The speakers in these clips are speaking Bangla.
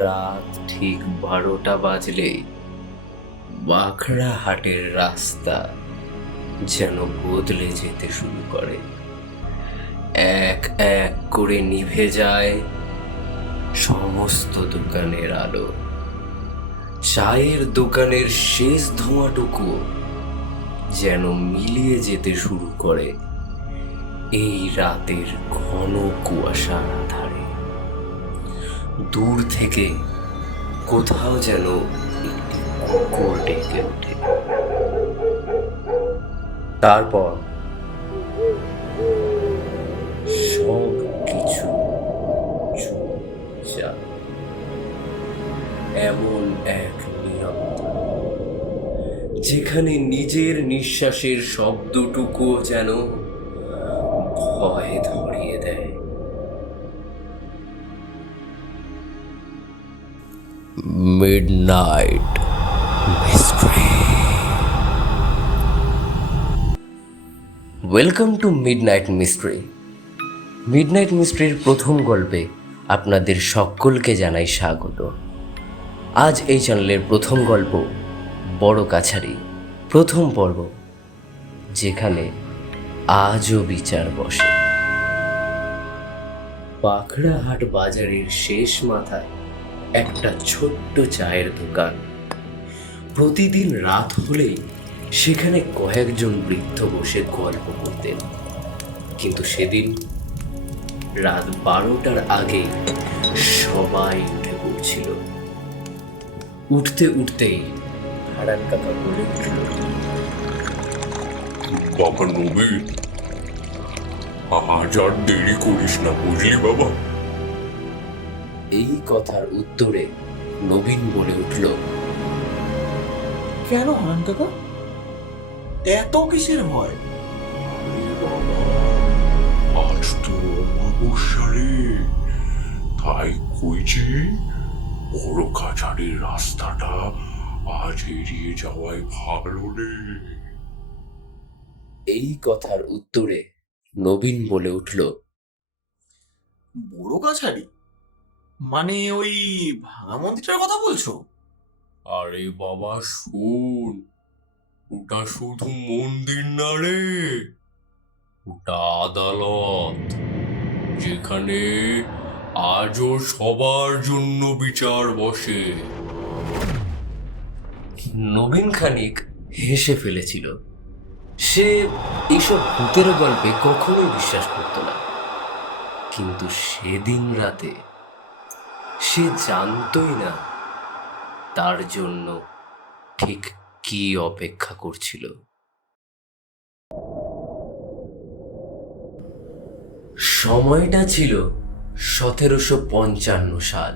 রাত ঠিক 12টা বাজলে বাখড়াহাটের রাস্তা যেন বদলে যেতে শুরু করে। এক এক করে নিভে যায় সমস্ত দোকানের আলো। চায়ের দোকানের শেষ ধোঁয়াটুকু যেন মিলিয়ে যেতে শুরু করে এই রাতের ঘন কুয়াশার আধারে। দূর থেকে কোথাও যেন একটি কুকুর ডেকে ওঠে। তারপর সব কিছু চুপচাপ। এমন এক নীরবতা যেখানে নিজের নিঃশ্বাসের শব্দটুকুও যেন ভয় ধরিয়ে দেয়। Midnight mystery. Welcome to midnight mystery. মিডনাইট মিস্ট্রির প্রথম গল্পে আপনাদের সকলকে জানাই স্বাগত। আজ এই চ্যানেলের প্রথম গল্প বড় কাছারি, প্রথম পর্ব, যেখানে আজও বিচার বসে। বাখড়াহাট বাজারের শেষ মাথায় একটা ছোট্ট চায়ের দোকান। প্রতিদিন রাত হলেই সেখানে কয়েকজন বৃদ্ধ বসে গল্প করতেন, কিন্তু সেদিন রাত 12টার আগে সবাই উঠে পড়ছিল। উঠতে উঠতেই হারান কাকা বলে উঠল, বাবা নবীন, আজ আর দেরি করিস না, বুঝলি বাবা? এই কথার উত্তরে নবীন বলে উঠল, কেন হারান কাকা, এত কিসের ভয়? আরে বাবা, আজ তো অমাবস্যা রে, তাই কইছি বড় কাছারির রাস্তাটা আজ এড়িয়ে যাওয়াই ভালো রে। এই কথার উত্তরে নবীন বলে উঠল, বড় কাছারি মানে ওই ভাঙা মন্দিরটার কথা বলছো? আরে বাবা শোন, ওটা শুধু মন্দির না রে, ওটা আদালত, যেখানে আজও সবার জন্য বিচার বসে। নবীন খানিক হেসে ফেলেছিল। সে এইসব ভূতের গল্পে কখনোই বিশ্বাস করত না, কিন্তু সেদিন রাতে সে জানতই না তার জন্য ঠিক কি অপেক্ষা করছিল। সময়টা ছিল 1755 সাল।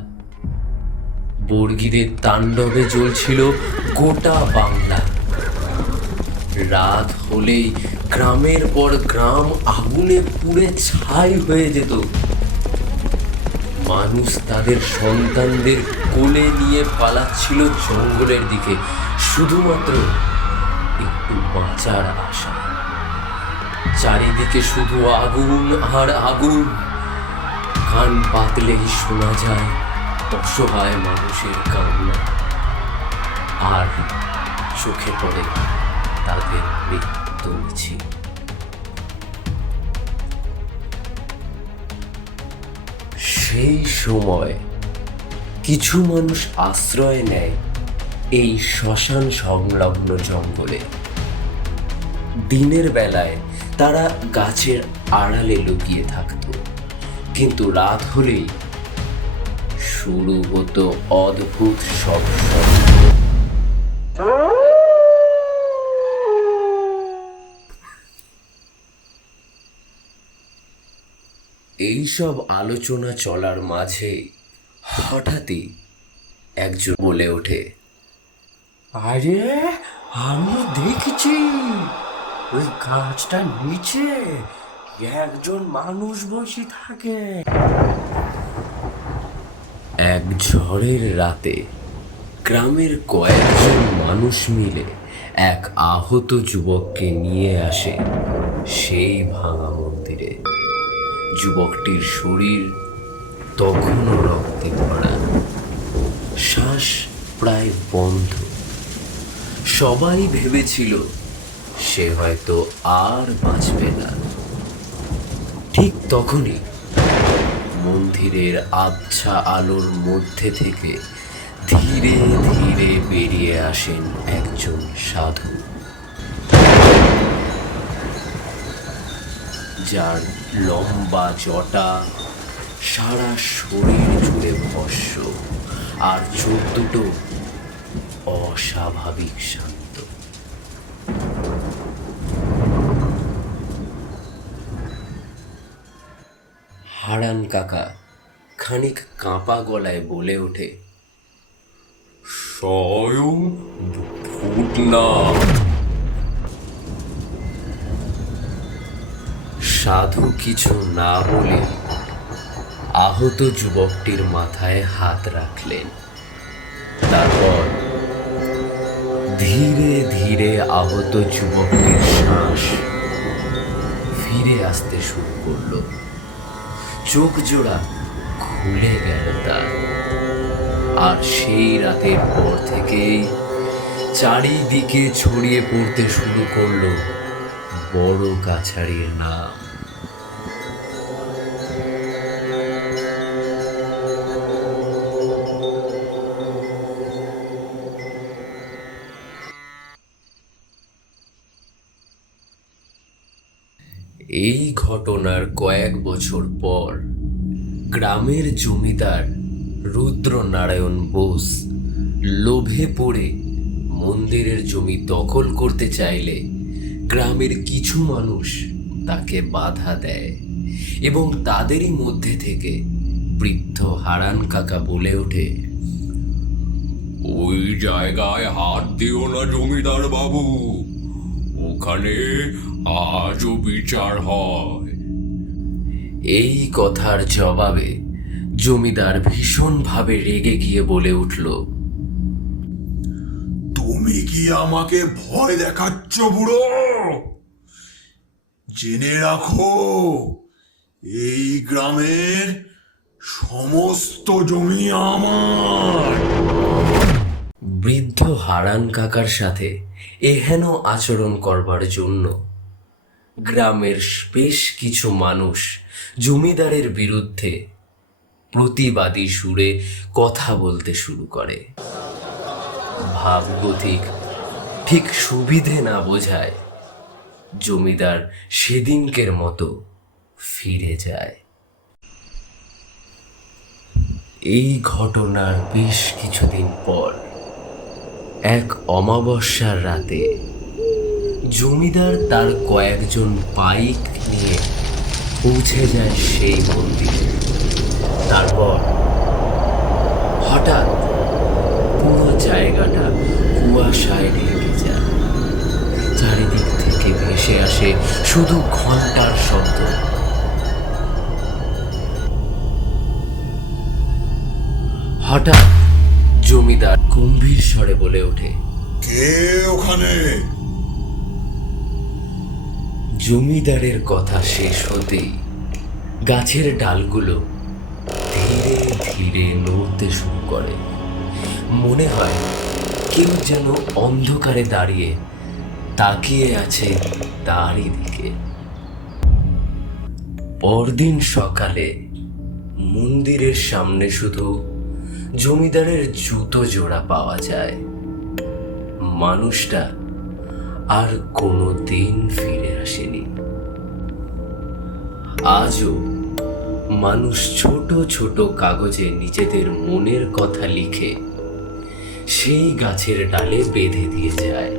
বর্গীদের তাণ্ডবে জ্বলছিল গোটা বাংলা। রাত হলেই গ্রামের পর গ্রাম আগুনে পুড়ে ছাই হয়ে যেত। মানুষ তাদের সন্তানদের কোলে নিয়ে পালাচ্ছিল জঙ্গলের দিকে, শুধুমাত্র একটু বাঁচার আশা। চারিদিকে শুধু আগুন আর আগুন। কান পাতলেই শোনা যায় অসহায় মানুষের কান্না, আর চোখে পড়ে তাদের মৃত্যু মিছিল। সেই সময় কিছু মানুষ আশ্রয় নেয় এই শ্মশান সংলগ্ন জঙ্গলে। দিনের বেলায় তারা গাছের আড়ালে লুকিয়ে থাকত, কিন্তু রাত হলেই শুরু হতো অদ্ভুত সব শব্দ। এইসব আলোচনা চলার মাঝে হঠাৎই একজন বলে ওঠে, আরে আমি দেখছি ওই গাছটার নিচে একজন মানুষ বসে থাকে। এক ঝড়ের রাতে গ্রামের কয়েকজন মানুষ মিলে এক আহত যুবককে নিয়ে আসে সেই ভাঙা মন্দিরে। যুবকটির শরীর তখনও রক্তে ভরা, প্রায় বন্ধ। সবাই ভেবেছিল সে হয়তো আর বাঁচবে না। ঠিক তখনই মন্দিরের আবছা আলোর মধ্যে থেকে ধীরে ধীরে বেরিয়ে আসেন একজন সাধু, যার লম্বা জটা, সারা শরীর জুড়ে ভস্ম, আর চোখ দুটো অস্বাভাবিক শান্ত। হারান কাকা খানিক কাঁপা গলায় বলে ওঠে, স্বয়ং ভূতনাথ। সাধু কিছু না বলে আহত যুবকটির মাথায় হাত রাখলেন। তারপর ধীরে ধীরে আহত যুবকটির শ্বাস ফিরে আসতে শুরু করলো। চোখ জোড়া খুলে গেল তার। আর সেই রাতের পর থেকেই চারিদিকে ছড়িয়ে পড়তে শুরু করলো বড় কাছারির নাম। এই ঘটনার কয়েক বছর পর গ্রামের জমিদার রুদ্রনারায়ণ বোস লোভে পড়ে মন্দিরের জমি দখল করতে চাইলে গ্রামের কিছু মানুষ তাকে বাধা দেয় এবং তাদেরই মধ্যে থেকে বৃদ্ধ হারান কাকা বলে ওঠে, ওই জায়গায় হাত দিও না জমিদার বাবু, ওখানে আজও বিচার হয়। এই কথার জবাবে জমিদার ভীষণভাবে রেগে গিয়ে বলে উঠল, তুমি কি আমাকে ভয় দেখাচ্ছ বুড়ো? জেনে রাখো, এই গ্রামের সমস্ত জমি আমার। বৃদ্ধ হারান কাকার সাথে এহেন আচরণ করবার জন্য গ্রামের বেশ কিছু মানুষ জমিদারের বিরুদ্ধে প্রতিবাদী সুরে কথা বলতে শুরু করে। ভাবগতিক ঠিক সুবিধে না বোঝায় জমিদার সেদিনকের মতো ফিরে যায়। এই ঘটনার বেশ কিছুদিন পর এক অমাবস্যার রাতে জমিদার তার কয়েকজন পাইক নিয়ে পৌঁছে যায় সেই মন্দিরে। তারপর হঠাৎ পুরো জায়গাটা কুয়াশায় ঢেকে যায়। চারিদিক থেকে ভেসে আসে শুধু ঘন্টার শব্দ। হঠাৎ জমিদার গম্ভীর স্বরে বলে ওঠে, কে ওখানে? জমিদারের কথা শেষ হতেই গাছের ডালগুলো ধীরে ধীরে নড়তে শুরু করে। মনে হয় কেউ যেন অন্ধকারে দাঁড়িয়ে তাকিয়ে আছে তারই দিকে। পরদিন সকালে মন্দিরের সামনে শুধু জমিদারের জুতো জোড়া পাওয়া যায়। মানুষটা আর কোনো দিন ফিরে আসেনি। আজও মানুষ ছোট ছোট কাগজে নিজেদের মনের কথা লিখে সেই গাছের ডালে বেঁধে দিয়ে যায়,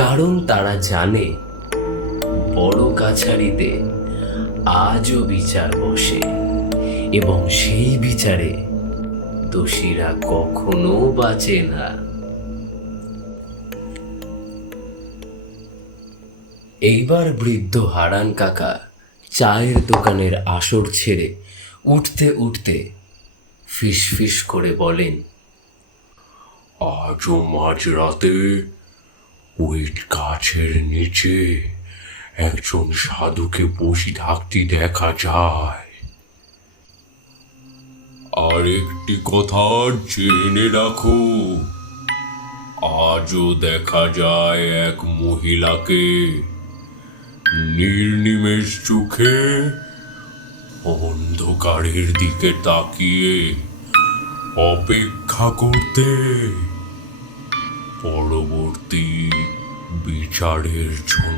কারণ তারা জানে বড় কাছারিতে আজও বিচার বসে এবং সেই বিচারে দোষীরা কখনো বাঁচে না। এইবার বৃদ্ধ হারান কাকা চায়ের দোকানের আসর ছেড়ে উঠতে উঠতে ফিসফিস করে বলেন, আজও মাঝরাতে ওই গাছের নিচে একজন সাধুকে বসে থাকতে দেখা যায়। আর একটি কথা জেনে রাখো, আজও দেখা যায় এক মহিলাকে নির্নিমেষ চোখে অন্ধকারের দিকে তাকিয়ে অপেক্ষা করতে, পরবর্তী বিচারের জন্য।